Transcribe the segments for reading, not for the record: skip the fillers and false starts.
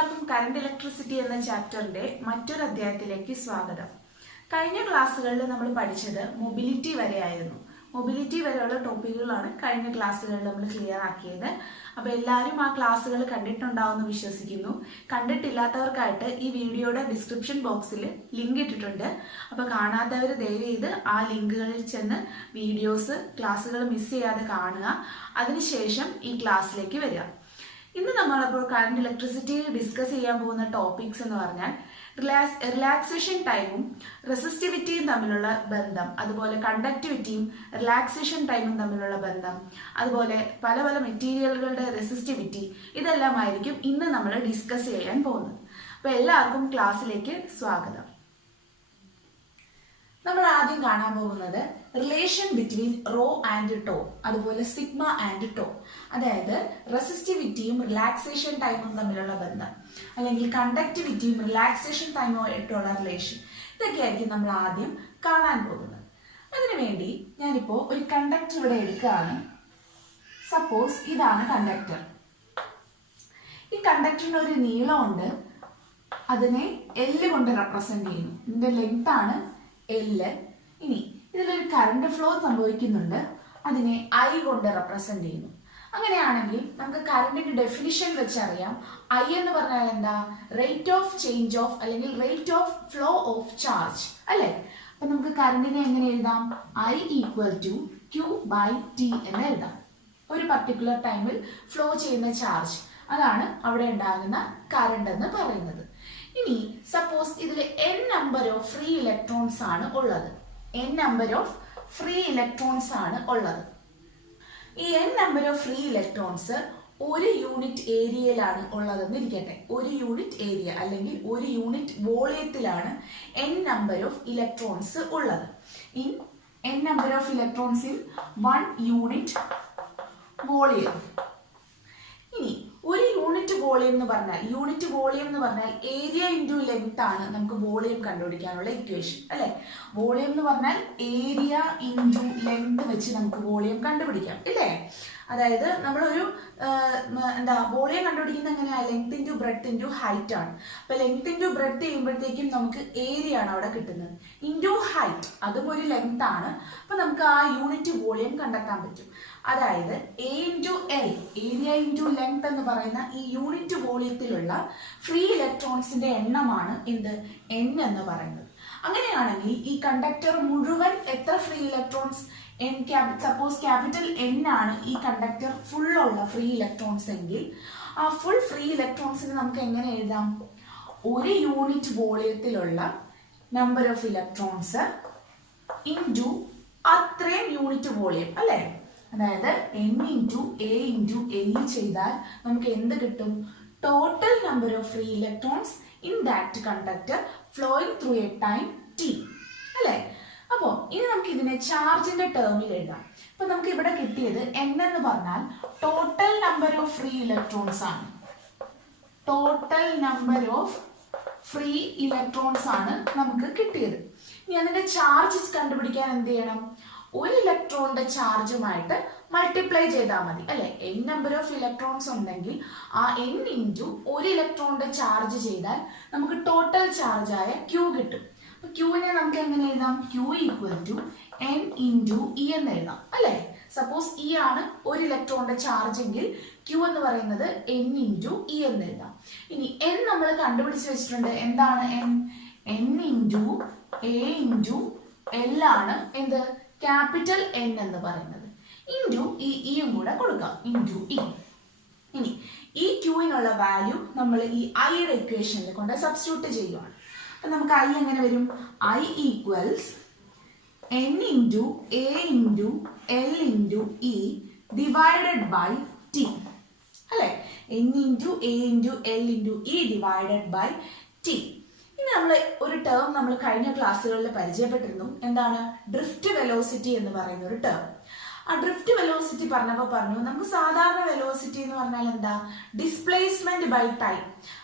എല്ലാവർക്കും current electricity എന്ന ചാപ്റ്ററിന്റെ മറ്റൊരു അധ്യായത്തിലേക്ക് സ്വാഗതം. കഴിഞ്ഞ ക്ലാസ്സുകളിൽ നമ്മൾ പഠിച്ചത് മൊബിലിറ്റി വരെയായിരുന്നു. മൊബിലിറ്റി വരെയുള്ള ടോപ്പിക്കുകളാണ് കഴിഞ്ഞ ക്ലാസ്സുകളിൽ നമ്മൾ ക്ലിയർ ആക്കിയത്. അപ്പോൾ എല്ലാവരും ആ ക്ലാസ്സുകൾ കണ്ടിട്ടുണ്ടാവുമെന്ന് വിശ്വസിക്കുന്നു. കണ്ടിട്ടില്ലാത്തവർക്കായിട്ട് ഈ വീഡിയോയുടെ ഡിസ്ക്രിപ്ഷൻ ബോക്സിൽ ലിങ്ക് ഇട്ടിട്ടുണ്ട്. അപ്പോൾ കാണാത്തവർ ദയവ് ചെയ്ത് ആ ലിങ്കുകളിൽ ചെന്ന് വീഡിയോസ് ക്ലാസ്സുകൾ മിസ് ചെയ്യാതെ കാണുക. അതിനുശേഷം ഈ ക്ലാസ്സിലേക്ക് വരിക. ഇന്ന് നമ്മളപ്പോൾ കറന്റ് ഇലക്ട്രിസിറ്റിയിൽ ഡിസ്കസ് ചെയ്യാൻ പോകുന്ന ടോപ്പിക്സ് എന്ന് പറഞ്ഞാൽ റിലാക്സേഷൻ ടൈമും റെസിസ്റ്റിവിറ്റിയും തമ്മിലുള്ള ബന്ധം, അതുപോലെ കണ്ടക്ടിവിറ്റിയും റിലാക്സേഷൻ ടൈമും തമ്മിലുള്ള ബന്ധം, അതുപോലെ പല പല മെറ്റീരിയലുകളുടെ റെസിസ്റ്റിവിറ്റി, ഇതെല്ലാമായിരിക്കും ഇന്ന് നമ്മൾ ഡിസ്കസ് ചെയ്യാൻ പോകുന്നത്. അപ്പോൾ എല്ലാവർക്കും ക്ലാസ്സിലേക്ക് സ്വാഗതം. നമ്മൾ ആദ്യം കാണാൻ പോകുന്നത് relation between rho and tau, അതുപോലെ സിഗ്മ ആൻഡ് ടോ, അതായത് റെസിസ്റ്റിവിറ്റിയും റിലാക്സേഷൻ ടൈമും തമ്മിലുള്ള ബന്ധം, അല്ലെങ്കിൽ കണ്ടക്ടിവിറ്റിയും റിലാക്സേഷൻ ടൈമും ആയിട്ടുള്ള റിലേഷൻ. ഇതൊക്കെയായിരിക്കും നമ്മൾ ആദ്യം കാണാൻ പോകുന്നത്. അതിനുവേണ്ടി ഞാനിപ്പോൾ ഒരു കണ്ടക്ടർ ഇവിടെ എടുക്കുകയാണ്. സപ്പോസ് ഇതാണ് കണ്ടക്ടർ. ഈ കണ്ടക്ടറിന് ഒരു നീളമുണ്ട്, അതിനെ L കൊണ്ട് റെപ്രസെന്റ് ചെയ്യുന്നു. ഇതിന്റെ ലെങ്ത് ആണ് L. ഇനി ഇതിലൊരു കറണ്ട് ഫ്ലോ സംഭവിക്കുന്നുണ്ട്, അതിനെ I കൊണ്ട് റെപ്രസെന്റ് ചെയ്യുന്നു. അങ്ങനെയാണെങ്കിൽ നമുക്ക് കറണ്ടിന്റെ ഡെഫിനിഷൻ വെച്ചറിയാം. I എന്ന് പറഞ്ഞാൽ എന്താ? റേറ്റ് ഓഫ് ചേഞ്ച് ഓഫ് അല്ലെങ്കിൽ rate of flow of charge അല്ലെ? അപ്പൊ നമുക്ക് കറണ്ടിനെ എങ്ങനെ എഴുതാം? I ഈക്വൽ ടു Q/T എന്ന് എഴുതാം. ഒരു പർട്ടിക്കുലർ ടൈമിൽ ഫ്ലോ ചെയ്യുന്ന ചാർജ്, അതാണ് അവിടെ ഉണ്ടാകുന്ന കറണ്ട് എന്ന് പറയുന്നത്. ഇനി സപ്പോസ് ഇതിൽ n number of free electrons ആണ് ഉള്ളത്. n number of free electrons ആണ് ഉള്ളത്. ഈ n number of free electrons ഒരു യൂണിറ്റ് ഏരിയയിലാണ് ഉള്ളതെന്ന് ഇരിക്കട്ടെ. ഒരു യൂണിറ്റ് ഏരിയ അല്ലെങ്കിൽ ഒരു യൂണിറ്റ് വോളിയത്തിലാണ് n നമ്പർ ഓഫ് ഇലക്ട്രോൺസ് ഉള്ളത്. n നമ്പർ ഓഫ് ഇലക്ട്രോൺസ് ഇൻ 1 യൂണിറ്റ് വോളിയം. ഇനി ഒരു യൂണിറ്റ് വോളിയം എന്ന് പറഞ്ഞാൽ ഏരിയ ഇൻറ്റു ലെങ്ത് ആണ് നമുക്ക് വോളിയം കണ്ടുപിടിക്കാനുള്ള ഇക്വേഷൻ അല്ലെ? വോളിയം എന്ന് പറഞ്ഞാൽ ഏരിയ ഇൻറ്റു ലെങ്ത് വെച്ച് നമുക്ക് വോളിയം കണ്ടുപിടിക്കാം ഇല്ലേ? അതായത് നമ്മളൊരു വോളിയം കണ്ടുപിടിക്കുന്നത് എങ്ങനെയാ? Length into breadth into height ആണ്. അപ്പൊ ലെങ്ത് ഇൻറ്റു ബ്രെഡ്ത്ത് ചെയ്യുമ്പോഴത്തേക്കും നമുക്ക് ഏരിയ ആണ് അവിടെ കിട്ടുന്നത്, ഇൻറ്റു ഹൈറ്റ്, അതും ഒരു ലെങ്ത് ആണ്. അപ്പൊ നമുക്ക് ആ യൂണിറ്റ് വോളിയം കണ്ടെത്താൻ പറ്റും. അതായത് A into L, area into length എന്ന് പറയുന്ന ഈ യൂണിറ്റ് വോളിയത്തിലുള്ള ഫ്രീ ഇലക്ട്രോൺസിന്റെ എണ്ണമാണ് എന്ത്? N എന്ന് പറയുന്നത്. അങ്ങനെയാണെങ്കിൽ ഈ കണ്ടക്ടർ മുഴുവൻ എത്ര free electrons? Suppose capital N ആണ് ഈ കണ്ടക്ടർ ഫുള്ളുള്ള ഫ്രീ ഇലക്ട്രോൺസ് എങ്കിൽ ആ ഫുൾ ഫ്രീ ഇലക്ട്രോൺസിന് നമുക്ക് എങ്ങനെ എഴുതാം? ഒരു യൂണിറ്റ് വോളിയത്തിലുള്ള നമ്പർ ഓഫ് ഇലക്ട്രോൺസ് ഇൻറ്റു അത്രയും യൂണിറ്റ് വോളിയം അല്ലെ? അതായത് N into A into L ചെയ്താൽ നമുക്ക് എന്ത് കിട്ടും? Total number of free electrons in that conductor flowing through a time T അല്ലെ? അപ്പോ ഇനി നമുക്ക് ഇതിനെ ചാർജിന്റെ ടേമിൽ എഴുതാം. അപ്പൊ നമുക്ക് ഇവിടെ കിട്ടിയത് N എന്ന് പറഞ്ഞാൽ total number of free electrons ആണ്. Total number of free electrons ആണ് നമുക്ക് കിട്ടിയത്. ഇനി അതിന്റെ ചാർജ് കണ്ടുപിടിക്കാൻ എന്ത് ചെയ്യണം? ഒരു ഇലക്ട്രോണിന്റെ ചാർജുമായിട്ട് മൾട്ടിപ്ലൈ ചെയ്താൽ മതി അല്ലെ? n നമ്പർ ഓഫ് ഇലക്ട്രോൺസ് ഉണ്ടെങ്കിൽ ആ n ഇൻറ്റു ഒരു ഇലക്ട്രോണിന്റെ ചാർജ് ചെയ്താൽ നമുക്ക് ടോട്ടൽ ചാർജ് ആയ Q കിട്ടും. അപ്പൊ Qനെ നമുക്ക് എങ്ങനെ എഴുതാം? Q equal to N into E എന്ന് എഴുതാം അല്ലെ? സപ്പോസ് E ആണ് ഒരു ഇലക്ട്രോണിന്റെ ചാർജ് എങ്കിൽ Q എന്ന് പറയുന്നത് N ഇൻറ്റു E എന്ന് എഴുതാം. ഇനി N നമ്മൾ കണ്ടുപിടിച്ച് വെച്ചിട്ടുണ്ട്. എന്താണ് N? N into A into L ആണ് എന്ത്? ക്യാപിറ്റൽ N എന്ന് പറയുന്നത്. ഇൻറ്റു ഈ ഇയും കൂടെ കൊടുക്കാം, ഇൻറ്റു ഇ. ഇനി ഈ ക്യൂവിനുള്ള വാല്യൂ നമ്മൾ ഈ ഐയുടെ ഇക്വേഷനിൽ കൊണ്ട് സബ്സ്റ്റിറ്റ്യൂട്ട് ചെയ്യുവാണ്. അപ്പൊ നമുക്ക് ഐ എങ്ങനെ വരും? I equals N into A into L into E divided by T അല്ലെ? N into A into L into E divided by T. ഇനി നമ്മൾ ഒരു ടേം നമ്മൾ കഴിഞ്ഞ ക്ലാസ്സുകളിൽ പരിചയപ്പെട്ടിരുന്നു. എന്താണ്? ഡ്രിഫ്റ്റ് വെലോസിറ്റി എന്ന് പറയുന്ന ഒരു ടേം. ആ ഡ്രിഫ്റ്റ് വെലോസിറ്റി പറഞ്ഞപ്പോൾ പറഞ്ഞു നമുക്ക് സാധാരണ വെലോസിറ്റി എന്ന് പറഞ്ഞാൽ എന്താ, ഡിസ്പ്ലേസ്മെന്റ് ബൈ ടൈം,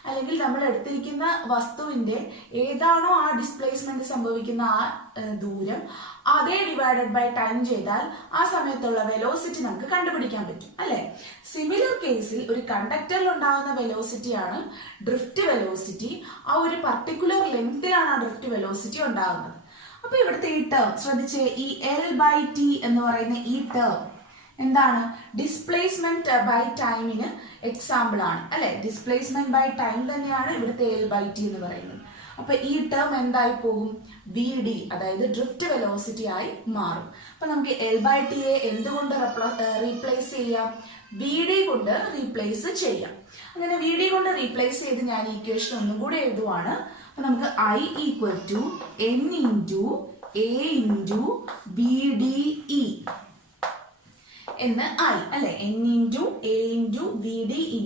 അല്ലെങ്കിൽ നമ്മൾ എടുത്തിരിക്കുന്ന വസ്തുവിന്റെ ഏതാണോ ആ ഡിസ്പ്ലേസ്മെന്റ് സംഭവിക്കുന്ന ആ ദൂരം അതേ ഡിവൈഡഡ് ബൈ ടൈം ചെയ്താൽ ആ സമയത്തുള്ള വെലോസിറ്റി നമുക്ക് കണ്ടുപിടിക്കാൻ പറ്റും അല്ലെ. സിമിലർ കേസിൽ ഒരു കണ്ടക്ടറിൽ ഉണ്ടാകുന്ന വെലോസിറ്റിയാണ് ഡ്രിഫ്റ്റ് വെലോസിറ്റി. ആ ഒരു പർട്ടിക്കുലർ ലെങ്തിലാണ് ആ ഡ്രിഫ്റ്റ് വെലോസിറ്റി ഉണ്ടാകുന്നത്. അപ്പൊ ഇവിടുത്തെ ഈ ടേം ശ്രദ്ധിച്ചേ, ഈ L/T എന്ന് പറയുന്ന ഈ ടേം എന്താണ്, ഡിസ്പ്ലേസ്മെന്റ് ബൈ ടൈമിന് എക്സാമ്പിൾ ആണ് അല്ലെ. ഡിസ്പ്ലേസ്മെന്റ് ബൈ ടൈം തന്നെയാണ് ഇവിടുത്തെ L/T എന്ന് പറയുന്നത്. അപ്പൊ ഈ ടേം എന്തായി പോകും, VD, അതായത് ഡ്രിഫ്റ്റ് വെലോസിറ്റി ആയി മാറും. അപ്പൊ നമുക്ക് L/T എന്തുകൊണ്ട് റീപ്ലേസ് ചെയ്യാം, VD കൊണ്ട് റീപ്ലേസ് ചെയ്യാം. അങ്ങനെ VD കൊണ്ട് റീപ്ലേസ് ചെയ്ത് ഞാൻ ഇക്വേഷൻ ഒന്നും കൂടി എഴുതുവാണ്. അപ്പൊ നമുക്ക് I = N × A × VDE എന്ന് ആയി അല്ലെ. N × A × VD ×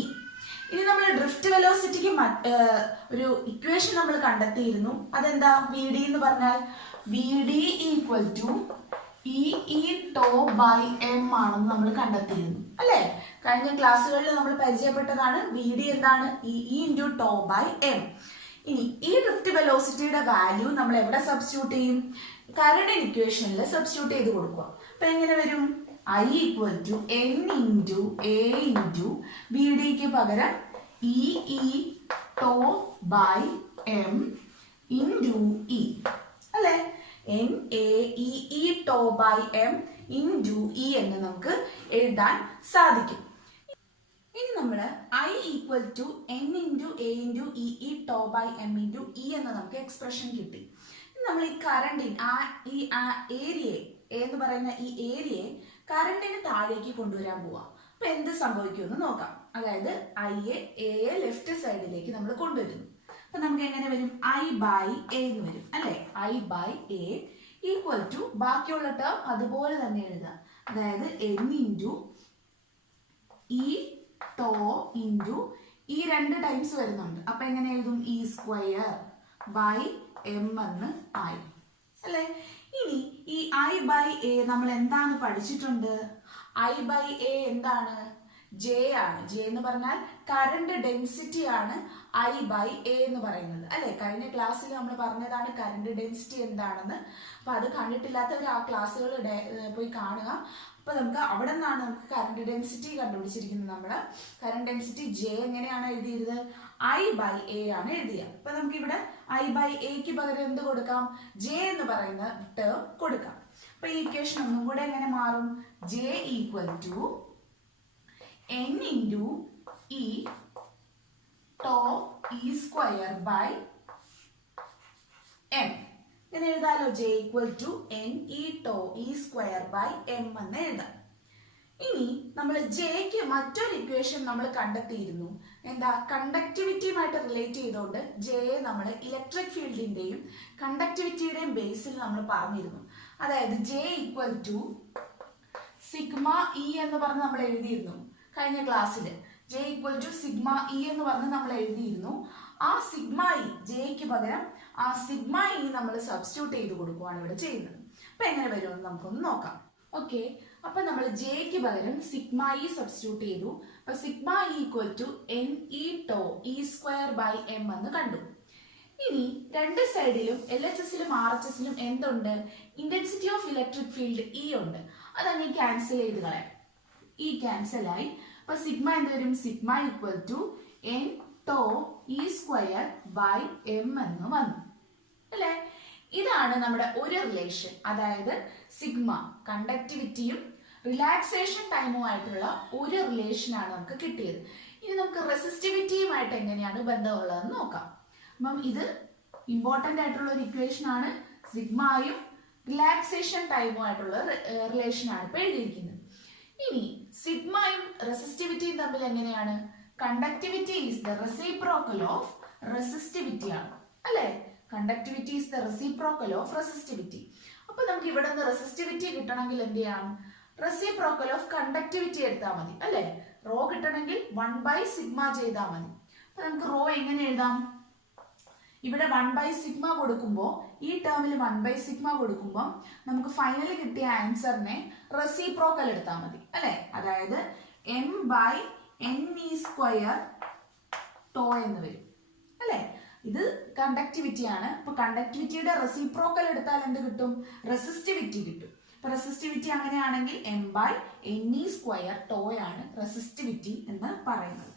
E. ഇനി നമ്മൾ ഡ്രിഫ്റ്റ് വെലോസിറ്റിക്ക് ഒരു ഇക്വേഷൻ നമ്മൾ കണ്ടെത്തിയിരുന്നു. അതെന്താ, VD എന്ന് പറഞ്ഞാൽ VD = EE/m ആണെന്ന് നമ്മൾ കണ്ടെത്തിയിരുന്നു അല്ലെ. കഴിഞ്ഞ ക്ലാസ്സുകളിൽ നമ്മൾ പരിചയപ്പെട്ടതാണ് VD എന്താണ്, EE/m. ഇനി ഈ ഡ്രിഫ്റ്റ് വെലോസിറ്റിയുടെ വാല്യൂ നമ്മൾ എവിടെ സബ്സ്റ്റിറ്റ്യൂട്ട് ചെയ്യും, കറണ്ട് ഇക്വേഷനിൽ സബ്സ്റ്റിറ്റ്യൂട്ട് ചെയ്ത് കൊടുക്കുക. അപ്പൊ എങ്ങനെ വരും, I = N × A × VDക്ക് പകരം EE/m × E അല്ലെ. NAEE/m × E എന്ന് നമുക്ക് എഴുതാൻ സാധിക്കും. ഇനി നമ്മൾ I = N × A × EE/m × E എന്ന് നമുക്ക് എക്സ്പ്രഷൻ കിട്ടി. നമ്മൾ ഈ കറണ്ടിൻ ഈ ഏരിയയെ എന്ന് പറയുന്ന ഈ ഏരിയയെ കറണ്ടിന് താഴേക്ക് കൊണ്ടുവരാൻ പോവാം. അപ്പൊ എന്ത് സംഭവിക്കുമെന്ന് നോക്കാം. അതായത് A ലെഫ്റ്റ് സൈഡിലേക്ക് നമ്മൾ കൊണ്ടുവരുന്നു. അപ്പൊ നമുക്ക് എങ്ങനെ വരും, I/A എന്ന് വരും അല്ലെ. I/A = ബാക്കിയുള്ള ടേം അതുപോലെ തന്നെ എഴുതാം. അതായത് N × E/m ഈ രണ്ട് ടൈംസ് വരുന്നുണ്ട്. അപ്പൊ എങ്ങനെ എഴുതും, E²/m എന്ന് ആയി അല്ലെ. ഇനി ഈ I/A നമ്മൾ എന്താണ് പഠിച്ചിട്ടുണ്ട്, I/A എന്താണ്, J ആണ്. J എന്ന് പറഞ്ഞാൽ കറണ്ട് ഡെൻസിറ്റി ആണ് I/A എന്ന് പറയുന്നത് അല്ലെ. കഴിഞ്ഞ ക്ലാസ്സിൽ നമ്മൾ പറഞ്ഞതാണ് കറണ്ട് ഡെൻസിറ്റി എന്താണെന്ന്. അപ്പൊ അത് കണ്ടിട്ടില്ലാത്തവർ ആ ക്ലാസ്സുകൾ പോയി കാണുക. അപ്പൊ നമുക്ക് അവിടെ നിന്നാണ് നമുക്ക് കറണ്ട് ഡെൻസിറ്റി കണ്ടുപിടിച്ചിരിക്കുന്നത്. നമ്മള് കറണ്ട് ഡെൻസിറ്റി J എങ്ങനെയാണ് എഴുതിയത്, I/A ആണ് എഴുതിയത്. അപ്പൊ നമുക്ക് ഇവിടെ I/Aക്ക് പകരം എന്ത് കൊടുക്കാം, J എന്ന് പറയുന്ന ടേം കൊടുക്കാം. അപ്പൊ ഈ ഇക്വേഷൻ ഒന്നും കൂടെ എങ്ങനെ മാറും, J = N × E/E²/m ഇങ്ങനെ എഴുതാലോ. J = NE/E²/m എന്ന് എഴുതാം. ഇനി നമ്മൾ Jക്ക് മറ്റൊരു ഇക്വേഷൻ നമ്മൾ കണ്ടെത്തിയിരുന്നു. എന്താ, കണ്ടക്ടിവിറ്റിയുമായിട്ട് റിലേറ്റ് ചെയ്തുകൊണ്ട് Jയെ നമ്മൾ ഇലക്ട്രിക് ഫീൽഡിന്റെയും കണ്ടക്ടിവിറ്റിയുടെയും ബേസിൽ നമ്മൾ പറഞ്ഞിരുന്നു. അതായത് J = σE എന്ന് പറഞ്ഞ് നമ്മൾ എഴുതിയിരുന്നു കഴിഞ്ഞ ക്ലാസ്സിൽ. J = σE എന്ന് പറഞ്ഞ് നമ്മൾ എഴുതിയിരുന്നു. ആ σE Jക്ക് പകരം ആ σE നമ്മൾ സബ്സ്റ്റിറ്റ്യൂട്ട് ചെയ്ത് കൊടുക്കുകയാണ് ഇവിടെ ചെയ്യുന്നത്. അപ്പൊ എങ്ങനെ വരുമെന്ന് നമുക്കൊന്ന് നോക്കാം. ഓക്കെ, അപ്പൊ നമ്മൾ Jക്ക് പകരം σE സബ്സ്റ്റിറ്റ്യൂട്ട് ചെയ്തു. അപ്പൊ σE = NE/E²/m എന്ന് കണ്ടു. ഇനി രണ്ട് സൈഡിലും LHSലും RHSലും എന്തുണ്ട്, intensity of electric field E ഉണ്ട്. അതങ്ങ് ക്യാൻസൽ ചെയ്ത് കളയാം. E ക്യാൻസൽ ആയി. അപ്പൊ സിഗ്മ എന്ത് വരും, സിഗ്മ = NτE²/m എന്ന് വന്നു അല്ലെ. ഇതാണ് നമ്മുടെ ഒരു റിലേഷൻ. അതായത് സിഗ്മ കണ്ടക്ടിവിറ്റിയും റിലാക്സേഷൻ ടൈമുമായിട്ടുള്ള ഒരു റിലേഷനാണ് നമുക്ക് കിട്ടിയത്. ഇനി നമുക്ക് റെസിസ്റ്റിവിറ്റിയുമായിട്ട് എങ്ങനെയാണ് ബന്ധമുള്ളതെന്ന് നോക്കാം. അപ്പം ഇത് ഇമ്പോർട്ടൻ്റ് ആയിട്ടുള്ള ഒരു ഇക്വേഷൻ ആണ്. സിഗ്മയും റിലാക്സേഷൻ ടൈമുമായിട്ടുള്ള റിലേഷനാണ് ഇപ്പൊ എഴുതിയിരിക്കുന്നത്. ഇനി സിഗ്മയും റെസിസ്റ്റിവിറ്റിയും തമ്മിൽ എങ്ങനെയാണ്, conductivity is the reciprocal of resistivity ആണ് അല്ലെ. Conductivity is the reciprocal of resistivity. അപ്പൊ നമുക്ക് ഇവിടെ നിന്ന് റെസിസ്റ്റിവിറ്റി കിട്ടണമെങ്കിൽ എന്ത് ചെയ്യണം, റെസിപ്രോക്കൽ ഓഫ് കണ്ടക്ടിവിറ്റി എടുത്താൽ മതി അല്ലെ. റോ കിട്ടണമെങ്കിൽ 1/σ ചെയ്താൽ മതി. അപ്പൊ നമുക്ക് റോ എങ്ങനെ എഴുതാം, ഇവിടെ 1/σ കൊടുക്കുമ്പോൾ ഈ ടേമിൽ 1/σ കൊടുക്കുമ്പോൾ നമുക്ക് ഫൈനലി കിട്ടിയ ആൻസറിനെ റെസിപ്രോക്കൽ എടുത്താൽ മതി അല്ലെ. അതായത് m/ne² ടോ എന്ന് വരും അല്ലെ. ഇത് കണ്ടക്ടിവിറ്റി ആണ്. അപ്പൊ കണ്ടക്ടിവിറ്റിയുടെ റെസിപ്രോക്കൽ എടുത്താൽ എന്ത് കിട്ടും? റെസിസ്റ്റിവിറ്റി കിട്ടും. അപ്പൊ റെസിസ്റ്റിവിറ്റി അങ്ങനെയാണെങ്കിൽ m/ne² ടോ ആണ് റെസിസ്റ്റിവിറ്റി എന്ന് പറയുന്നത്.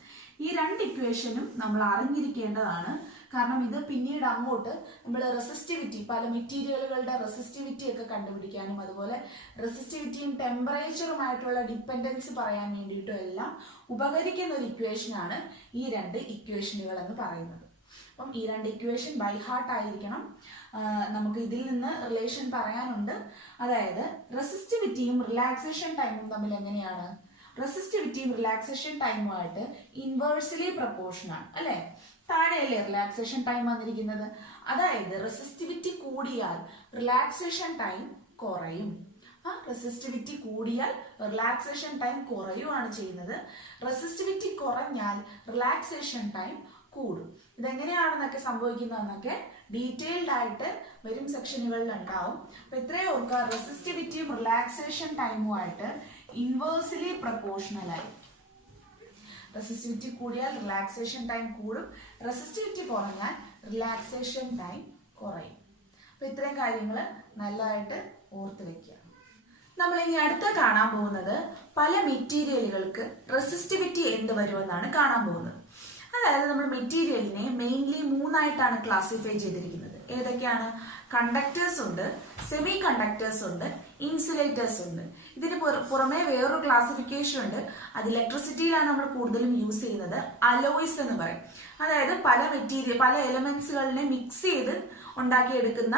ഈ രണ്ട് ഇക്വേഷനും നമ്മൾ അറിഞ്ഞിരിക്കേണ്ടതാണ്. കാരണം ഇത് പിന്നീട് അങ്ങോട്ട് നമ്മൾ റെസിസ്റ്റിവിറ്റി, പല മെറ്റീരിയലുകളുടെ റെസിസ്റ്റിവിറ്റി ഒക്കെ കണ്ടുപിടിക്കാനും അതുപോലെ റെസിസ്റ്റിവിറ്റിയും ടെമ്പറേച്ചറുമായിട്ടുള്ള ഡിപ്പെൻഡൻസ് പറയാൻ വേണ്ടിയിട്ടും എല്ലാം ഉപകരിക്കുന്ന ഒരു ഇക്വേഷനാണ് ഈ രണ്ട് ഇക്വേഷനുകൾ എന്ന് പറയുന്നത്. അപ്പം ഈ രണ്ട് ഇക്വേഷൻ ബൈ ഹാർട്ട് ആയിരിക്കണം. നമുക്ക് ഇതിൽ നിന്ന് റിലേഷൻ പറയാനുണ്ട്. അതായത് റെസിസ്റ്റിവിറ്റിയും റിലാക്സേഷൻ ടൈമും തമ്മിൽ എങ്ങനെയാണ്? റെസിസ്റ്റിവിറ്റിയും റിലാക്സേഷൻ ടൈമുമായിട്ട് ഇൻവേഴ്സ്ലി പ്രപ്പോർഷൻ ആണ് അല്ലെ. താഴെയല്ലേ റിലാക്സേഷൻ ടൈം വന്നിരിക്കുന്നത്. അതായത് റെസിസ്റ്റിവിറ്റി കൂടിയാൽ റിലാക്സേഷൻ ടൈം കുറയും. റെസിസ്റ്റിവിറ്റി കൂടിയാൽ റിലാക്സേഷൻ ടൈം കുറയുകയാണ് ചെയ്യുന്നത്. റെസിസ്റ്റിവിറ്റി കുറഞ്ഞാൽ റിലാക്സേഷൻ ടൈം കൂടും. ഇതെങ്ങനെയാണെന്നൊക്കെ സംഭവിക്കുന്നതെന്നൊക്കെ ഡീറ്റെയിൽഡ് ആയിട്ട് വരും സെക്ഷനുകളിൽ ഉണ്ടാവും. അപ്പൊ ഇത്രയും ഓർക്കുക, റെസിസ്റ്റിവിറ്റിയും റിലാക്സേഷൻ ടൈമുമായിട്ട് ഇൻവേഴ്സ്ലി പ്രപ്പോർഷണൽ ആയിരിക്കും. റെസിസ്റ്റിവിറ്റി കൂടിയാൽ റിലാക്സേഷൻ ടൈം കൂടും, റെസിസ്റ്റിവിറ്റി കുറഞ്ഞാൽ റിലാക്സേഷൻ ടൈം കുറയും. അപ്പൊ ഇത്രയും കാര്യങ്ങൾ നല്ലതായിട്ട് ഓർത്ത് വെക്കുക. നമ്മൾ ഇനി അടുത്ത് കാണാൻ പോകുന്നത് പല മെറ്റീരിയലുകൾക്ക് റെസിസ്റ്റിവിറ്റി എന്ത് വരുമെന്നാണ് കാണാൻ പോകുന്നത്. അതായത് നമ്മൾ മെറ്റീരിയലിനെ മെയിൻലി മൂന്നായിട്ടാണ് ക്ലാസിഫൈ ചെയ്തിരിക്കുന്നത്. ഏതൊക്കെയാണ്? കണ്ടക്ടേഴ്സ് ഉണ്ട്, സെമി കണ്ടക്ടേഴ്സ് ഉണ്ട്, ഇൻസുലേറ്റേഴ്സ് ഉണ്ട്. ഇതിന് പുറമെ വേറൊരു ക്ലാസിഫിക്കേഷൻ ഉണ്ട്. അത് ഇലക്ട്രിസിറ്റിയിലാണ് നമ്മൾ കൂടുതലും യൂസ് ചെയ്യുന്നത്. അലോയ്സ് എന്ന് പറയും. അതായത് പല എലമെന്റ്സുകളിനെ മിക്സ് ചെയ്ത് ഉണ്ടാക്കിയെടുക്കുന്ന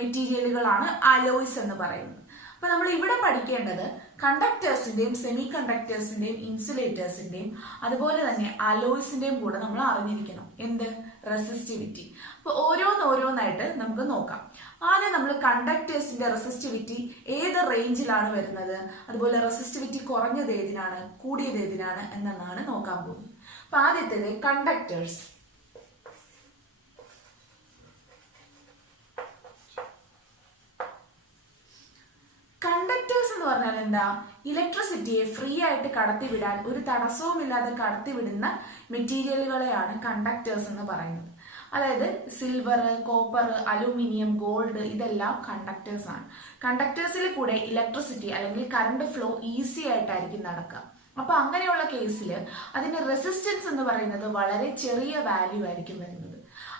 മെറ്റീരിയലുകളാണ് അലോയ്സ് എന്ന് പറയുന്നത്. അപ്പൊ നമ്മൾ ഇവിടെ പഠിക്കേണ്ടത് കണ്ടക്ടേഴ്സിന്റെയും സെമി കണ്ടക്ടേഴ്സിന്റെയും ഇൻസുലേറ്റേഴ്സിന്റെയും അതുപോലെ തന്നെ അലോയ്സിന്റെയും കൂടെ നമ്മൾ അറിഞ്ഞിരിക്കണം. എന്ത്? റെസിസ്റ്റിവിറ്റി. അപ്പൊ ഓരോന്നായിട്ട് നമുക്ക് നോക്കാം. ആദ്യം നമ്മൾ കണ്ടക്ടേഴ്സിന്റെ റെസിസ്റ്റിവിറ്റി ഏത് റേഞ്ചിലാണ് വരുന്നത്, അതുപോലെ റെസിസ്റ്റിവിറ്റി കുറഞ്ഞത് ഏതിനാണ്, കൂടിയത് ഏതിനാണ് എന്നാണ് നോക്കാൻ പോകുന്നത്. അപ്പൊ ആദ്യത്തേത് കണ്ടക്ടേഴ്സ്. കണ്ടക്ടേഴ്സ് എന്ന് പറഞ്ഞാൽ എന്താ? ഇലക്ട്രിസിറ്റിയെ ഫ്രീ ആയിട്ട് കടത്തിവിടാൻ ഒരു തടസ്സവുമില്ലാതെ കടത്തിവിടുന്ന മെറ്റീരിയലുകളെയാണ് കണ്ടക്ടേഴ്സ് എന്ന് പറയുന്നത്. അതായത് സിൽവർ, കോപ്പർ, അലൂമിനിയം, ഗോൾഡ് ഇതെല്ലാം കണ്ടക്ടേഴ്സ് ആണ്. കണ്ടക്ടേഴ്സിൽ കൂടെ ഇലക്ട്രിസിറ്റി അല്ലെങ്കിൽ കറണ്ട് ഫ്ലോ ഈസി ആയിട്ടായിരിക്കും നടക്കുക. അപ്പൊ അങ്ങനെയുള്ള കേസിൽ അതിന്റെ റെസിസ്റ്റൻസ് എന്ന് പറയുന്നത് വളരെ ചെറിയ വാല്യൂ ആയിരിക്കും വരുന്നത്.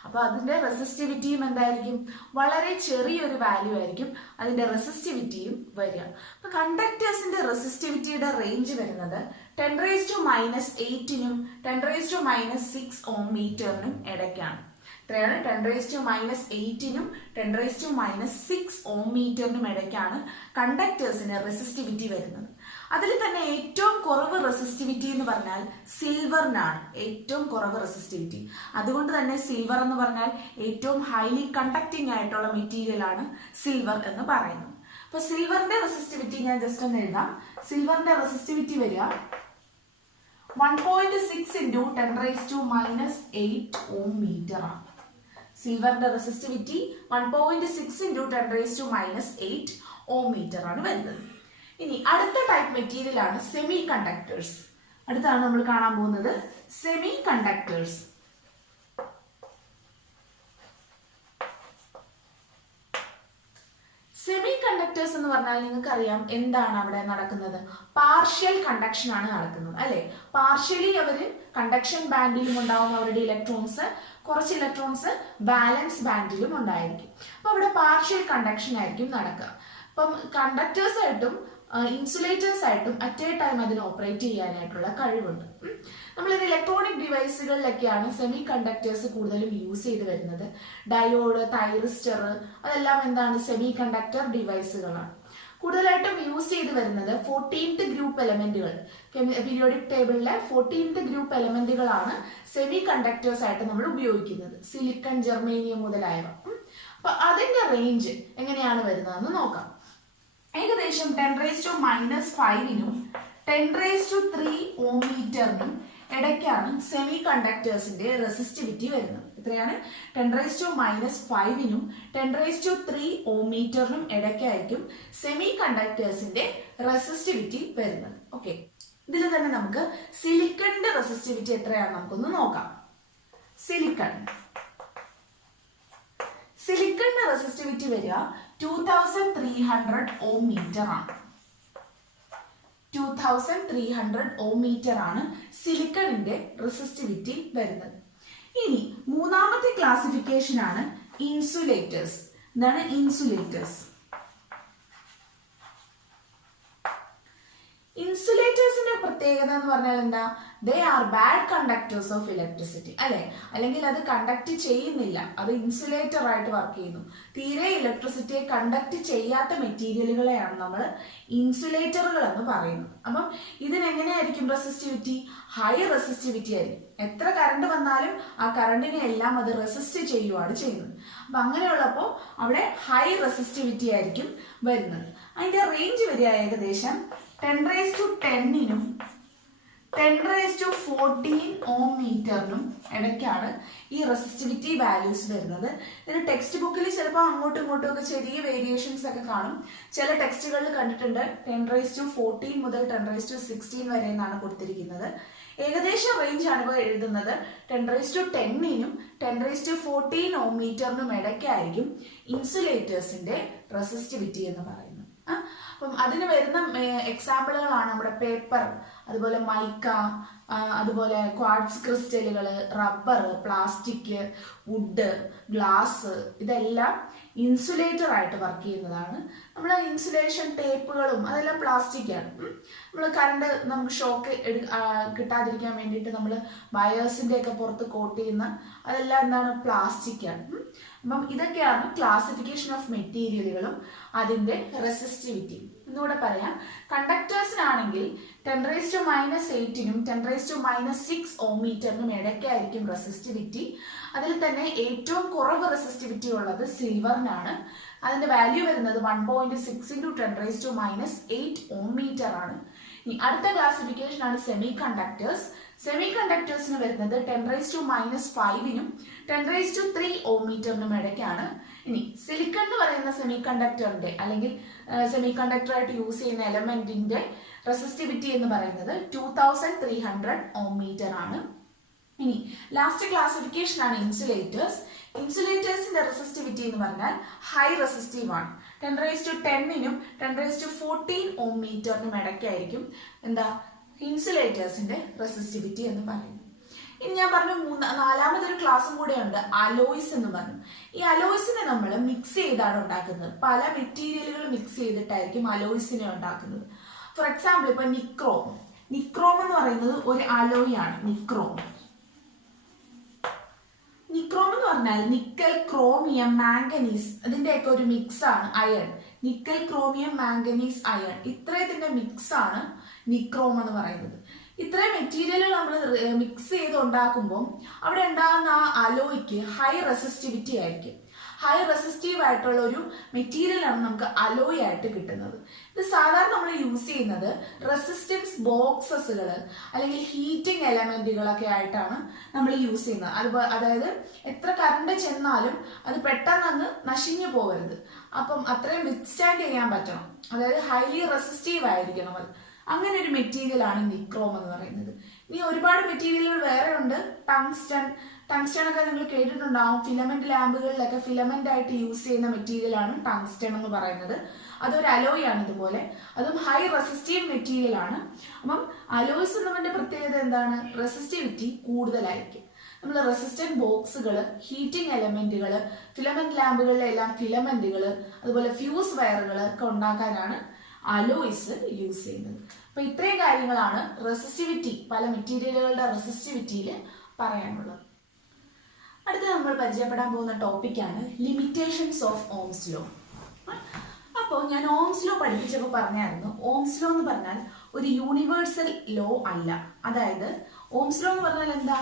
അപ്പൊ അതിന്റെ റെസിസ്റ്റിവിറ്റിയും എന്തായിരിക്കും? വളരെ ചെറിയൊരു വാല്യൂ ആയിരിക്കും അതിന്റെ റെസിസ്റ്റിവിറ്റിയും വരിക. അപ്പൊ കണ്ടക്ടേഴ്സിന്റെ റെസിസ്റ്റിവിറ്റിയുടെ റേഞ്ച് വരുന്നത് 10⁻⁸നും 10⁻⁶ ഓം മീറ്ററിനും ഇടയ്ക്കാണ്. എത്രയാണ്? 10⁻⁸നും 10⁻⁶ ഓം മീറ്ററിനും ഇടയ്ക്കാണ് കണ്ടക്ടേഴ്സിന് റെസിസ്റ്റിവിറ്റി വരുന്നത്. അതിൽ തന്നെ ഏറ്റവും കുറവ് റെസിസ്റ്റിവിറ്റി എന്ന് പറഞ്ഞാൽ സിൽവറിനാണ് ഏറ്റവും കുറവ് റെസിസ്റ്റിവിറ്റി. അതുകൊണ്ട് തന്നെ സിൽവർ എന്ന് പറഞ്ഞാൽ ഏറ്റവും ഹൈലി കണ്ടക്ടിങ് ആയിട്ടുള്ള മെറ്റീരിയൽ ആണ് സിൽവർ എന്ന് പറയുന്നത്. അപ്പൊ സിൽവറിന്റെ റെസിസ്റ്റിവിറ്റി ഞാൻ ജസ്റ്റ് ഒന്ന് എഴുതാം. സിൽവറിന്റെ റെസിസ്റ്റിവിറ്റി വരിക 1.6 × 10⁻⁸ ഓം മീറ്റർ ആണ്. സിൽവറിന്റെ റെസിസ്റ്റിവിറ്റി 1.6 × 10⁻⁸ ഓം മീറ്റർ ആണ് വരുന്നത്. ഇനി അടുത്ത ടൈപ്പ് മെറ്റീരിയൽ ആണ് സെമി കണ്ടക്ടേഴ്സ്. അടുത്താണ് നമ്മൾ കാണാൻ പോകുന്നത് സെമി കണ്ടക്ടേഴ്സ്. സെമി കണ്ടക്ടേഴ്സ് എന്ന് പറഞ്ഞാൽ നിങ്ങൾക്കറിയാം എന്താണ് അവിടെ നടക്കുന്നത്? പാർഷ്യൽ കണ്ടക്ഷൻ ആണ് നടക്കുന്നത് അല്ലെ. പാർഷ്യലി അവര് കണ്ടക്ഷൻ ബാൻഡിലും ഉണ്ടാവും അവരുടെ ഇലക്ട്രോൺസ്, കുറച്ച് ഇലക്ട്രോൺസ് വാലൻസ് ബാൻഡിലും ഉണ്ടായിരിക്കും. അപ്പൊ അവിടെ പാർഷ്യൽ കണ്ടക്ഷൻ ആയിരിക്കും നടക്കുക. അപ്പം കണ്ടക്ടേഴ്സ് ആയിട്ടും ഇൻസുലേറ്റേഴ്സ് ആയിട്ടും അറ്റ് എ ടൈം അതിന് ഓപ്പറേറ്റ് ചെയ്യാനായിട്ടുള്ള കഴിവുണ്ട്. നമ്മളിത് ഇലക്ട്രോണിക് ഡിവൈസുകളിലൊക്കെയാണ് സെമി കണ്ടക്ടേഴ്സ് കൂടുതലും യൂസ് ചെയ്ത് വരുന്നത്. ഡയോഡ്, തൈറിസ്റ്റർ അതെല്ലാം എന്താണ്? സെമി കണ്ടക്ടർ ഡിവൈസുകളാണ്. കൂടുതലായിട്ടും യൂസ് ചെയ്ത് വരുന്നത് 14th ഗ്രൂപ്പ് എലമെന്റുകൾ. പീരിയോഡിക് ടേബിളിലെ 14th ഗ്രൂപ്പ് എലമെന്റുകളാണ് സെമി കണ്ടക്ടേഴ്സ് ആയിട്ട് നമ്മൾ ഉപയോഗിക്കുന്നത്. സിലിക്കൺ, ജെർമേനിയം മുതലായവ. അപ്പൊ അതിന്റെ റേഞ്ച് എങ്ങനെയാണ് വരുന്നതെന്ന് നോക്കാം. ഏകദേശം 10⁻⁵നും 10⁻³ ഓം മീറ്ററിനും ഇടയ്ക്കാണ് സെമി കണ്ടക്ടേഴ്സിന്റെ റെസിസ്റ്റിവിറ്റി വരുന്നത്. എത്രയാണ്? 10⁻⁵നും 10⁻³ ഓംമീറ്ററിനും ഇടയ്ക്കായിരിക്കും സെമി കണ്ടക്ടേഴ്സിന്റെ റെസിസ്റ്റിവിറ്റി വരുന്നത്. ഓക്കെ, ഇതിൽ തന്നെ നമുക്ക് സിലിക്കണിന്റെ റെസിസ്റ്റിവിറ്റി എത്രയാണ് നമുക്കൊന്ന് നോക്കാം. സിലിക്കണിന്റെ റെസിസ്റ്റിവിറ്റി വരിക 2300 ഓം മീറ്റർ ആണ്. 2300 ഓം മീറ്റർ ആണ് സിലിക്കണിന്റെ റെസിസ്റ്റിവിറ്റി വരുന്നത്. ഇനി മൂന്നാമത്തെ ക്ലാസിഫിക്കേഷൻ ആണ് ഇൻസുലേറ്റേഴ്സ്. എന്താണ് ഇൻസുലേറ്റേഴ്സ്? ഇൻസുലേറ്റേഴ്സിന്റെ പ്രത്യേകത എന്ന് പറഞ്ഞാൽ എന്താ? They are bad conductors of electricity, അല്ലെ? അല്ലെങ്കിൽ അത് കണ്ടക്ട് ചെയ്യുന്നില്ല, അത് ഇൻസുലേറ്റർ ആയിട്ട് വർക്ക് ചെയ്യുന്നു. തീരെ ഇലക്ട്രിസിറ്റിയെ കണ്ടക്ട് ചെയ്യാത്ത മെറ്റീരിയലുകളെയാണ് നമ്മൾ ഇൻസുലേറ്ററുകൾ എന്ന് പറയുന്നത്. അപ്പം ഇതിനെങ്ങനെയായിരിക്കും റെസിസ്റ്റിവിറ്റി? ഹൈ റെസിസ്റ്റിവിറ്റി ആയിരിക്കും. എത്ര കറണ്ട് വന്നാലും ആ കറണ്ടിനെ എല്ലാം അത് റെസിസ്റ്റ് ചെയ്യുവാണ് ചെയ്യുന്നത്. അപ്പൊ അങ്ങനെയുള്ളപ്പോൾ അവിടെ ഹൈ റെസിസ്റ്റിവിറ്റി ആയിരിക്കും വരുന്നത്. അതിന്റെ റേഞ്ച് വരിക ഏകദേശം 10⁻⁻നും 10⁻14 ഓം മീറ്ററിനും ഇടയ്ക്കാണ് ഈ റെസിസ്റ്റിവിറ്റി വാല്യൂസ് വരുന്നത്. ഇതിന് ടെക്സ്റ്റ് ബുക്കിൽ ചിലപ്പോൾ അങ്ങോട്ടും ഇങ്ങോട്ടും ഒക്കെ ചെറിയ വേരിയേഷൻസ് ഒക്കെ കാണും. ചില ടെക്സ്റ്റുകളിൽ കണ്ടിട്ടുണ്ട് 10⁻14 മുതൽ 10⁻16 വരെ എന്നാണ് കൊടുത്തിരിക്കുന്നത്. ഏകദേശം റേഞ്ച് ആണ് ഇപ്പോൾ എഴുതുന്നത്. 10⁻10നും 10⁻14 ഓം മീറ്ററിനും ഇടയ്ക്കായിരിക്കും ഇൻസുലേറ്റേഴ്സിന്റെ റെസിസ്റ്റിവിറ്റി എന്ന് പറയുന്നത്. അപ്പം അതിന് വരുന്ന എക്സാമ്പിളുകളാണ് നമ്മുടെ പേപ്പർ, അതുപോലെ മൈക്ക, അതുപോലെ ക്വാർട്സ് ക്രിസ്റ്റലുകൾ, റബ്ബർ, പ്ലാസ്റ്റിക്, വുഡ്, ഗ്ലാസ്, ഇതെല്ലാം ഇൻസുലേറ്റർ ആയിട്ട് വർക്ക് ചെയ്യുന്നതാണ്. നമ്മൾ ഇൻസുലേഷൻ ടേപ്പുകളും അതെല്ലാം പ്ലാസ്റ്റിക് ആണ്. നമ്മൾ കറണ്ട് നമുക്ക് ഷോക്ക് കിട്ടാതിരിക്കാൻ വേണ്ടിയിട്ട് നമ്മൾ വയേഴ്സിന്റെ ഒക്കെ പുറത്ത് കോട്ട് ചെയ്യുന്ന അതെല്ലാം എന്താണ്? പ്ലാസ്റ്റിക് ആണ്. അപ്പം ഇതൊക്കെയാണ് ക്ലാസിഫിക്കേഷൻ ഓഫ് മെറ്റീരിയലുകളും അതിന്റെ റെസിസ്റ്റിവിറ്റി. എന്നൂടെ പറയാം. കണ്ടക്ടേഴ്സിനാണെങ്കിൽ 10⁻⁻8നും 10⁻⁻6 ഓം മീറ്ററിനും ഇടയ്ക്കായിരിക്കും റെസിസ്റ്റിവിറ്റി. അതിൽ തന്നെ ഏറ്റവും കുറവ് റെസിസ്റ്റിവിറ്റി ഉള്ളത് സിൽവറിനാണ്. അതിന്റെ വാല്യൂ വരുന്നത് 1.6 × 10⁻⁻8 ഓം മീറ്റർ ആണ്. ഇനി അടുത്ത ക്ലാസിഫിക്കേഷൻ ആണ് സെമി കണ്ടക്ടേഴ്സ്. സെമി കണ്ടക്ടേഴ്സിന് വരുന്നത് 10⁻⁵നും 10⁻³ ഓം മീറ്ററിനും ഇടയ്ക്കാണ്. ഇനി സിലിക്കൺ എന്ന് പറയുന്ന സെമി കണ്ടക്ടറിന്റെ അല്ലെങ്കിൽ സെമി കണ്ടക്ടർ ആയിട്ട് യൂസ് ചെയ്യുന്ന എലമെന്റിന്റെ റെസിസ്റ്റിവിറ്റി എന്ന് പറയുന്നത് 2300 ഓം മീറ്റർ ആണ്. ഇനി ലാസ്റ്റ് ക്ലാസിഫിക്കേഷൻ ആണ് ഇൻസുലേറ്റേഴ്സ്. ഇൻസുലേറ്റേഴ്സിന്റെ റെസിസ്റ്റിവിറ്റി എന്ന് പറഞ്ഞാൽ ഹൈ റെസിസ്റ്റീവ് ആണ്. 10⁻10നും 10⁻14 ഓം മീറ്ററിനും ഇടയ്ക്കായിരിക്കും എന്താ ഇൻസുലേറ്റേഴ്സിന്റെ റെസിസ്റ്റിവിറ്റി എന്ന് പറയുന്നത്. ഇനി ഞാൻ പറഞ്ഞു നാലാമതൊരു ക്ലാസ്സും കൂടെ ഉണ്ട്, അലോയ്സ് എന്ന് പറഞ്ഞു. ഈ അലോയ്സിനെ നമ്മൾ മിക്സ് ചെയ്താണ് ഉണ്ടാക്കുന്നത്. പല മെറ്റീരിയലുകൾ മിക്സ് ചെയ്തിട്ടായിരിക്കും അലോയ്സിനെ ഉണ്ടാക്കുന്നത്. ഫോർ എക്സാമ്പിൾ ഇപ്പൊ നിക്രോം എന്ന് പറയുന്നത് ഒരു അലോയ് ആണ്. നിക്രോം എന്ന് പറഞ്ഞാൽ നിക്കൽ, ക്രോമിയം, മാംഗനീസ് ഇതിന്റെയൊക്കെ ഒരു മിക്സ് ആണ് iron. Nickel, chromium, manganese, iron ഇത്രയത്തിന്റെ മിക്സ് ആണ് നിക്രോം എന്ന് പറയുന്നത്. ഇത്രയും മെറ്റീരിയലുകൾ നമ്മൾ മിക്സ് ചെയ്ത് ഉണ്ടാക്കുമ്പോൾ അവിടെ ഉണ്ടാകുന്ന ആ അലോയ്ക്ക് ഹൈ റെസിസ്റ്റിവിറ്റി ആയിരിക്കും. ഹൈ റെസിസ്റ്റീവ് ആയിട്ടുള്ള ഒരു മെറ്റീരിയലാണ് നമുക്ക് അലോയ് ആയിട്ട് കിട്ടുന്നത്. ഇത് സാധാരണ നമ്മൾ യൂസ് ചെയ്യുന്നത് റെസിസ്റ്റൻസ് ബോക്സസുകൾ അല്ലെങ്കിൽ ഹീറ്റിംഗ് എലമെന്റുകളൊക്കെ ആയിട്ടാണ് നമ്മൾ യൂസ് ചെയ്യുന്നത്. അതായത് എത്ര കറണ്ട് ചെന്നാലും അത് പെട്ടെന്ന് അങ്ങ് നശിഞ്ഞു പോകരുത്. അപ്പം അത്രയും വിത്ത്സ്റ്റാൻഡ് ചെയ്യാൻ പറ്റണം. അതായത് ഹൈലി റെസിസ്റ്റീവ് ആയിരിക്കണം അത്. അങ്ങനെ ഒരു മെറ്റീരിയൽ ആണ് നിക്രോം എന്ന് പറയുന്നത്. ഇനി ഒരുപാട് മെറ്റീരിയലുകൾ വേറെ ഉണ്ട്. ടങ്സ്റ്റൺ ഒക്കെ നിങ്ങൾ കേട്ടിട്ടുണ്ടാവും. ഫിലമെന്റ് ലാമ്പുകളിലൊക്കെ ഫിലമെന്റ് ആയിട്ട് യൂസ് ചെയ്യുന്ന മെറ്റീരിയൽ ആണ് ടങ്സ്റ്റൺ എന്ന് പറയുന്നത്. അതൊരു അലോയ് ആണ് ഇതുപോലെ. അതും ഹൈ റെസിസ്റ്റീവ് മെറ്റീരിയൽ ആണ്. അപ്പം അലോയ്സ് എന്നതിന്റെ പ്രത്യേകത എന്താണ്? റെസിസ്റ്റിവിറ്റി കൂടുതലായിരിക്കും. നമ്മൾ റെസിസ്റ്റന്റ് ബോക്സുകൾ, ഹീറ്റിംഗ് എലമെന്റുകൾ, ഫിലമെന്റ് ലാമ്പുകളിലെല്ലാം ഫിലമെന്റുകൾ, അതുപോലെ ഫ്യൂസ് വയറുകൾ ഒക്കെ ഉണ്ടാക്കാനാണ് അലോയ്സ് യൂസ് ചെയ്യുന്നത്. അപ്പൊ ഇത്രയും കാര്യങ്ങളാണ് റെസിസ്റ്റിവിറ്റി, പല മെറ്റീരിയലുകളുടെ റെസിസ്റ്റിവിറ്റിയിൽ പറയാനുള്ളത്. അടുത്ത നമ്മൾ പരിചയപ്പെടാൻ പോകുന്ന ടോപ്പിക്കാണ് ലിമിറ്റേഷൻസ് ഓഫ് ഓംസ് ലോ. അപ്പോൾ ഞാൻ ഓംസ് ലോ പഠിപ്പിച്ചപ്പോൾ പറഞ്ഞായിരുന്നു, ഓംസ് ലോ എന്ന് പറഞ്ഞാൽ ഒരു യൂണിവേഴ്സൽ ലോ അല്ല. അതായത് ഓംസ് ലോ എന്ന് പറഞ്ഞാൽ എന്താ?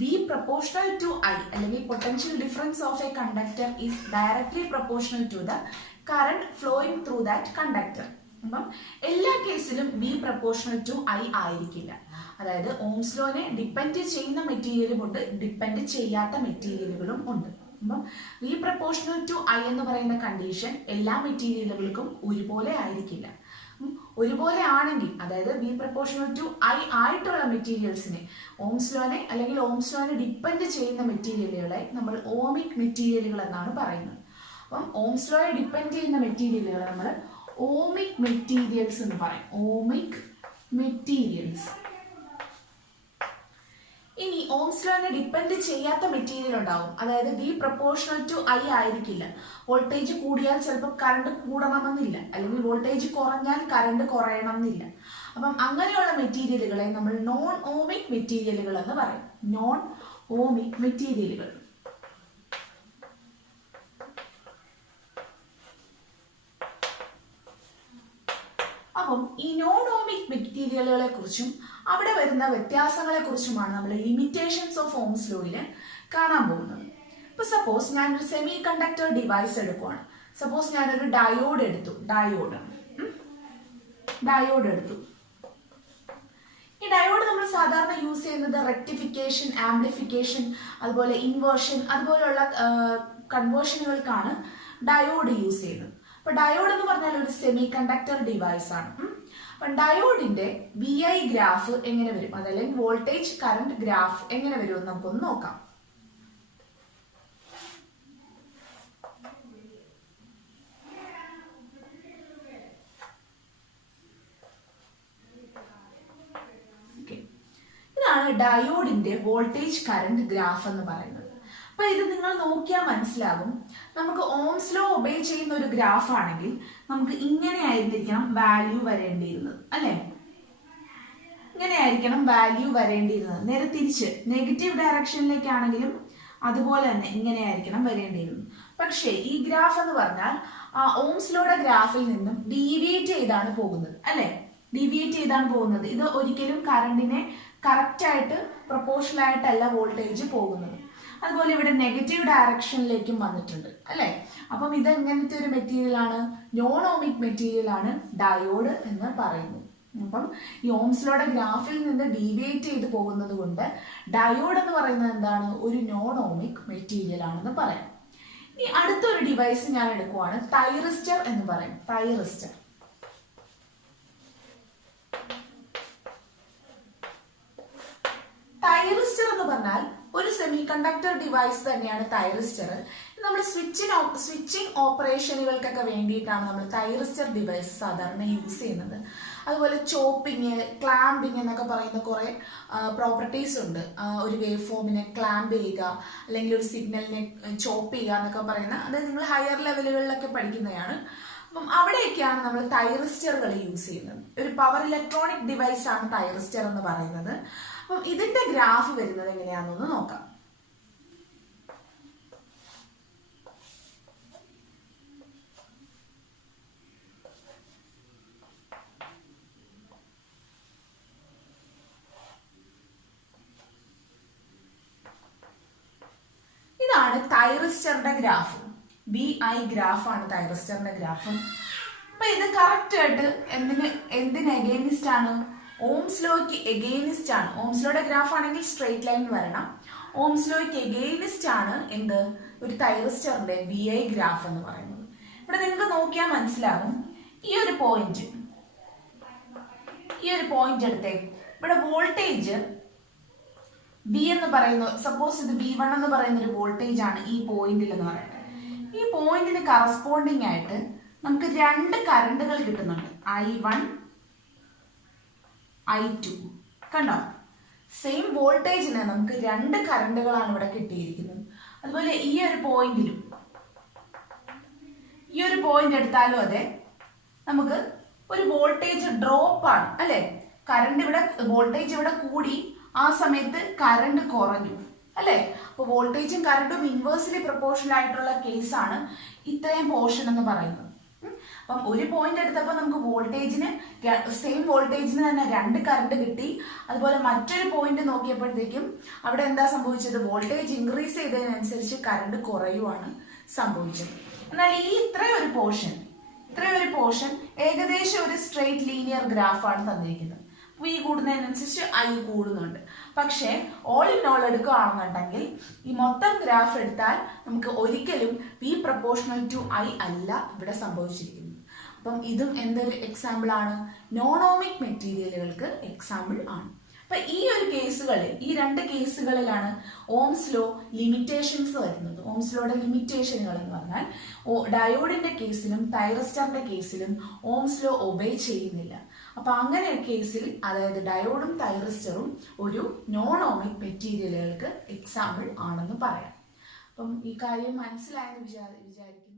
V proportional to I അല്ലെങ്കിൽ potential difference of a conductor is directly proportional to the current flowing through that conductor. അപ്പം എല്ലാ കേസിലും V പ്രപ്പോർഷണൽ ടു I ആയിരിക്കില്ല. അതായത് ഓംസ് ലോനെ ഡിപ്പെൻഡ് ചെയ്യുന്ന മെറ്റീരിയലും ഉണ്ട്, ഡിപ്പെൻഡ് ചെയ്യാത്ത മെറ്റീരിയലുകളും ഉണ്ട്. അപ്പം V പ്രപ്പോർഷണൽ ടു I എന്ന് പറയുന്ന കണ്ടീഷൻ എല്ലാ മെറ്റീരിയലുകൾക്കും ഒരുപോലെ ആയിരിക്കില്ല. ഒരുപോലെ ആണെങ്കിൽ, അതായത് V പ്രപ്പോർഷണൽ ടു I ആയിട്ടുള്ള മെറ്റീരിയൽസിനെ, ഓംസ് ലോനെ അല്ലെങ്കിൽ ഓംസ് ലോനെ ഡിപ്പെൻഡ് ചെയ്യുന്ന മെറ്റീരിയലുകളെ നമ്മൾ ഓമിക് മെറ്റീരിയലുകൾ എന്നാണ് പറയുന്നത്. അപ്പം ഓംസ് ലോയെ ഡിപ്പെൻഡ് ചെയ്യുന്ന മെറ്റീരിയലുകളെ നമ്മൾ ഓമിക് മെറ്റീരിയൽസ് എന്ന് പറയും. Ohmic materials. ഇനി ഓംസ് ലോനെ ഡിപ്പെൻഡ് ചെയ്യാത്ത മെറ്റീരിയൽ ഉണ്ടാവും. അതായത് V പ്രപ്പോർഷണൽ ടു I ആയിരിക്കില്ല. വോൾട്ടേജ് കൂടിയാൽ ചിലപ്പോൾ കറണ്ട് കൂടണമെന്നില്ല, അല്ലെങ്കിൽ വോൾട്ടേജ് കുറഞ്ഞാൽ കറണ്ട് കുറയണം എന്നില്ല. അപ്പം അങ്ങനെയുള്ള മെറ്റീരിയലുകളെ നമ്മൾ നോൺ ഓമിക് മെറ്റീരിയലുകൾ എന്ന് പറയും. നോൺ ഓമിക് മെറ്റീരിയലുകൾ. അപ്പം ഈ നോൺ ഓമിക് മെറ്റീരിയലുകളെ കുറിച്ചും അവിടെ വരുന്ന വ്യത്യാസങ്ങളെ കുറിച്ചുമാണ് നമ്മൾ ലിമിറ്റേഷൻസ് ഓഫ് ഓംസ് ലോയിൽ കാണാൻ പോകുന്നത്. ഇപ്പൊ സപ്പോസ് ഞാനൊരു സെമി കണ്ടക്ടർ ഡിവൈസ് എടുക്കുവാണ്. സപ്പോസ് ഞാനൊരു ഡയോഡ് എടുത്തു. ഡയോഡ് എടുത്തു. ഈ ഡയോഡ് നമ്മൾ സാധാരണ യൂസ് ചെയ്യുന്നത് റെക്ടിഫിക്കേഷൻ, ആംപ്ലിഫിക്കേഷൻ, അതുപോലെ ഇൻവേർഷൻ, അതുപോലെയുള്ള കൺവേർഷനുകൾക്കാണ് ഡയോഡ് യൂസ് ചെയ്യുന്നത്. അപ്പൊ ഡയോഡ് എന്ന് പറഞ്ഞാൽ ഒരു സെമി കണ്ടക്ടർ ഡിവൈസ് ആണ്. അപ്പൊ ഡയോഡിന്റെ VI ഗ്രാഫ് എങ്ങനെ വരും, അതല്ലെങ്കിൽ വോൾട്ടേജ് കറന്റ് ഗ്രാഫ് എങ്ങനെ വരും എന്ന് നമുക്കൊന്ന് നോക്കാം. ഇതാണ് ഡയോഡിന്റെ വോൾട്ടേജ് കറന്റ് ഗ്രാഫ് എന്ന് പറയുന്നത്. അപ്പൊ ഇത് നിങ്ങൾ നോക്കിയാൽ മനസ്സിലാകും. നമുക്ക് ഓംസ് ലോ ഒബേ ചെയ്യുന്ന ഒരു ഗ്രാഫ് ആണെങ്കിൽ നമുക്ക് ഇങ്ങനെ ആയിരിക്കണം വാല്യൂ വരേണ്ടിയിരുന്നത്, അല്ലെ? ഇങ്ങനെയായിരിക്കണം വാല്യൂ വരേണ്ടിയിരുന്നത്. നേരെ തിരിച്ച് നെഗറ്റീവ് ഡയറക്ഷനിലേക്കാണെങ്കിലും അതുപോലെ തന്നെ ഇങ്ങനെയായിരിക്കണം വരേണ്ടിയിരുന്നത്. പക്ഷേ ഈ ഗ്രാഫ് എന്ന് പറഞ്ഞാൽ ആ ഓംസ് ലോയുടെ ഗ്രാഫിൽ നിന്നും ഡീവിയേറ്റ് ചെയ്താണ് പോകുന്നത്, അല്ലെ? ഡീവിയേറ്റ് ചെയ്താണ് പോകുന്നത്. ഇത് ഒരിക്കലും കറണ്ടിനെ കറക്റ്റ് ആയിട്ട് പ്രൊപ്പോർഷണൽ ആയിട്ടല്ല വോൾട്ടേജ് പോകുന്നത്. അതുപോലെ ഇവിടെ നെഗറ്റീവ് ഡയറക്ഷനിലേക്കും വന്നിട്ടുണ്ട്, അല്ലെ? അപ്പം ഇത് എങ്ങനത്തെ ഒരു മെറ്റീരിയൽ ആണ്? നോൺ ഓമിക് മെറ്റീരിയൽ ആണ് ഡയോഡ് എന്ന് പറയുന്നത്. അപ്പം ഈ ഓംസ് ലോയുടെ ഗ്രാഫിൽ നിന്ന് ഡീവിയേറ്റ് ചെയ്ത് പോകുന്നത് കൊണ്ട് ഡയോഡ് എന്ന് പറയുന്നത് എന്താണ്? ഒരു നോൺ ഓമിക് മെറ്റീരിയൽ ആണെന്ന് പറയാം. ഇനി അടുത്തൊരു ഡിവൈസ് ഞാൻ എടുക്കുവാണ്. തൈറിസ്റ്റർ എന്ന് പറയും. തൈറിസ്റ്റർ. തൈറിസ്റ്റർ എന്ന് പറഞ്ഞാൽ ഒരു സെമി കണ്ടക്ടർ ഡിവൈസ് തന്നെയാണ് തൈറിസ്റ്റർ. നമ്മൾ സ്വിച്ചിങ് ഓപ്പറേഷനുകൾക്കൊക്കെ വേണ്ടിയിട്ടാണ് നമ്മൾ തൈറിസ്റ്റർ ഡിവൈസ് സാധാരണ യൂസ് ചെയ്യുന്നത്. അതുപോലെ ചോപ്പിങ്, ക്ലാമ്പിങ് എന്നൊക്കെ പറയുന്ന കുറെ പ്രോപ്പർട്ടീസ് ഉണ്ട്. ഒരു വേവ് ഫോമിനെ ക്ലാമ്പ് ചെയ്യുക, അല്ലെങ്കിൽ ഒരു സിഗ്നലിനെ ചോപ്പ് ചെയ്യുക എന്നൊക്കെ പറയുന്ന, അതായത് നിങ്ങൾ ഹയർ ലെവലുകളിലൊക്കെ പഠിക്കുന്നതാണ്. അപ്പം അവിടെയൊക്കെയാണ് നമ്മൾ തൈറിസ്റ്ററുകൾ യൂസ് ചെയ്യുന്നത്. ഒരു പവർ ഇലക്ട്രോണിക് ഡിവൈസ് ആണ് തൈറിസ്റ്റർ എന്ന് പറയുന്നത്. അപ്പം ഇതിന്റെ ഗ്രാഫ് വരുന്നത് എങ്ങനെയാണെന്നൊന്ന് നോക്കാം. ഇതാണ് തൈറിസ്റ്ററിന്റെ ഗ്രാഫ്. VI ഗ്രാഫ് ആണ് തൈറിസ്റ്ററിന്റെ ഗ്രാഫ്. അപ്പൊ ഇത് കറക്റ്റ് ആയിട്ട് എന്തിന് എഗെയിനിസ്റ്റ് ആണ്? ഓംസ് ലോയ്ക്ക് എഗെയിനിസ്റ്റ് ആണ്. ഓംസ് ലോയുടെ ഗ്രാഫ് ആണെങ്കിൽ സ്ട്രെയിറ്റ് ലൈൻ വരണം. ഓംസ് ലോയ്ക്ക് എഗെയിനിസ്റ്റ് ആണ് എന്ത്? ഒരു തൈറിസ്റ്ററിന്റെ VI ഗ്രാഫ് എന്ന് പറയുന്നത്. ഇവിടെ നിങ്ങൾക്ക് നോക്കിയാൽ മനസ്സിലാകും. ഈ ഒരു പോയിന്റ് എടുത്തേ. ഇവിടെ വോൾട്ടേജ് V എന്ന് പറയുന്നു. സപ്പോസ് ഇത് V1 എന്ന് പറയുന്ന ഒരു വോൾട്ടേജ് ആണ് ഈ പോയിന്റിൽ എന്ന് പറയുന്നത്. ഈ പോയിന്റിന് കറസ്പോണ്ടിങ് ആയിട്ട് നമുക്ക് രണ്ട് കറണ്ടുകൾ കിട്ടുന്നുണ്ട്, I1 I2. കണ്ടോ? സെയിം വോൾട്ടേജിന് നമുക്ക് രണ്ട് കറണ്ടുകളാണ് ഇവിടെ കിട്ടിയിരിക്കുന്നത്. അതുപോലെ ഈ ഒരു പോയിന്റിലും, ഈ ഒരു പോയിന്റ് എടുത്താലും അതെ, നമുക്ക് ഒരു വോൾട്ടേജ് ഡ്രോപ്പ് ആണ്, അല്ലെ? കറണ്ട് ഇവിടെ, വോൾട്ടേജ് ഇവിടെ കൂടി, ആ സമയത്ത് കറണ്ട് കുറഞ്ഞു, അല്ലെ? അപ്പൊ വോൾട്ടേജും കറണ്ടും ഇൻവേഴ്സ്ലി പ്രൊപ്പോർഷണൽ ആയിട്ടുള്ള കേസാണ് ഇത്രയും പോർഷൻ എന്ന് പറയുന്നത്. അപ്പം ഒരു പോയിന്റ് എടുത്തപ്പോൾ നമുക്ക് വോൾട്ടേജിന്, സെയിം വോൾട്ടേജിന് തന്നെ രണ്ട് കറണ്ട് കിട്ടി. അതുപോലെ മറ്റൊരു പോയിന്റ് നോക്കിയപ്പോഴത്തേക്കും അവിടെ എന്താ സംഭവിച്ചത്? വോൾട്ടേജ് ഇൻക്രീസ് ചെയ്തതിനനുസരിച്ച് കറണ്ട് കുറയുവാണ് സംഭവിച്ചത്. എന്നാൽ ഈ ഇത്രയും ഒരു പോർഷൻ, ഇത്രയും ഒരു പോർഷൻ ഏകദേശം ഒരു സ്ട്രെയിറ്റ് ലീനിയർ ഗ്രാഫാണ് തന്നിരിക്കുന്നത്. വി കൂടുന്നതിനനുസരിച്ച് ഐ കൂടുന്നുണ്ട്. പക്ഷേ ഓൾ ഇൻ ഓൾ എടുക്കുകയാണെന്നുണ്ടെങ്കിൽ ഈ മൊത്തം ഗ്രാഫ് എടുത്താൽ നമുക്ക് ഒരിക്കലും പി പ്രപ്പോർഷണൽ ടു ഐ അല്ല ഇവിടെ സംഭവിച്ചിരിക്കുന്നത്. അപ്പം ഇതും എന്തൊരു എക്സാമ്പിൾ ആണ്? നോണോമിക് മെറ്റീരിയലുകൾക്ക് എക്സാമ്പിൾ ആണ്. അപ്പൊ ഈ ഒരു കേസുകളിൽ, ഈ രണ്ട് കേസുകളിലാണ് ഓംസ് ലോ ലിമിറ്റേഷൻസ് വരുന്നത്. ഓംസ് ലോയുടെ ലിമിറ്റേഷനുകൾ എന്ന് പറഞ്ഞാൽ ഡയോഡിന്റെ കേസിലും തൈറസ്റ്ററിന്റെ കേസിലും ഓംസ് ലോ ഒബേ ചെയ്യുന്നില്ല. അപ്പൊ അങ്ങനെ ഒരു കേസിൽ, അതായത് ഡയോഡും തൈറസ്റ്ററും ഒരു നോണോമിക് മെറ്റീരിയലുകൾക്ക് എക്സാമ്പിൾ ആണെന്ന് പറയാം. അപ്പം ഈ കാര്യം മനസ്സിലായെന്ന് വിചാരിക്കുന്നു.